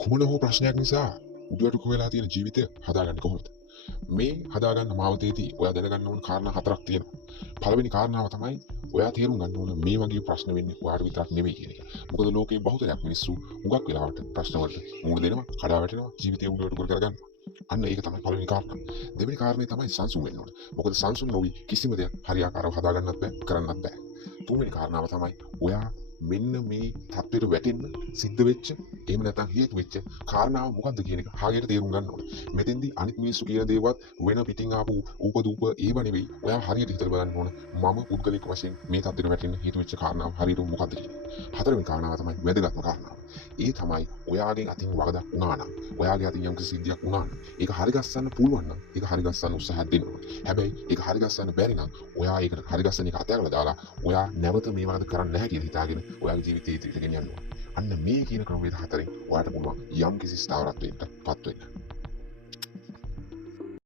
කුමන හෝ ප්‍රශ්නයක් නිසා උඩුවටක වෙලා තියෙන ජීවිතය හදාගන්නේ කොහොමද? මේ හදාගන්න මාවතේදී ඔයා දැනගන්න ඕන කාරණා හතරක් තියෙනවා. පළවෙනි කාරණාව තමයි ඔයා තේරුම් ගන්න ඕන මේ වගේ ප්‍රශ්න වෙන්නේ ඔයාට විතරක් නෙමෙයි කියන එක. මොකද ලෝකේ බහුතරයක් මිනිස්සු හුඟක් වෙලාවට ප්‍රශ්න වලට මුහුණ දෙනවා, කඩා වැටෙනවා, ජීවිතය උඩුවට කරගන්නවා. අන්න ඒක තමයි පළවෙනි කාරණා. දෙවෙනි කාරණේ තමයි සංසුන් වෙන්න ඕන. මොකද සංසුන් නොවි කිසිම දෙයක් හරියාකාරව හදාගන්නත් බෑ, කරන්නත් බෑ. තුන්වෙනි කාරණාව තමයි ඔයා මෙන්න මේ තත්ත්වයට වැටෙන්න සිද්ධ වෙච්ච එහෙම නැත්නම් හේතු වෙච්ච කාරණාව මොකද්ද කියන එක හරියට තේරුම් ගන්න ඕනේ. මෙතෙන්දී අනිත් මිනිස්සු කියන දේවත් වෙන පිටින් ආපු ඌපදූප ඒව නෙවෙයි. ඔයා හරියට හිතලා බලන්න ඕන මම පුද්ගලික වශයෙන් මේ තත්ත්වයට වැටෙන්න හේතු වෙච්ච කාරණාව හරියට මොකද්ද කියන්නේ. හතරවෙනි කාරණාව තමයි වැදගත්ම කාරණාව. ඒ තමයි ඔයාගේ අතින් වරදක් වුණා නම්, ඔයාගේ අතින් යම් කිසි සිද්ධියක් වුණා නම්, ඒක හරිගස්සන්න පුළුවන් නම් ඒක හරිගස්සන්න උත්සාහයක් දෙන්න ඕනේ. හැබැයි ඒක හරිගස්සන්න බැරි නම් ඔයා ඒකට හරිගස්සන එක අතහැරලා දාලා ඔයා නැවත මේ වරද කරන්නේ නැහැ කියලා හිතාගෙන ඔයාගේ ජීවිතේ ඉදිරියට ගෙනියන්න ඕනේ. අන්න මේ කියන ක්‍රමවේද හතරෙන් ඔයාට පුළුවන් යම් කිසි ස්ථාවරත්වයකට පත් වෙන්න.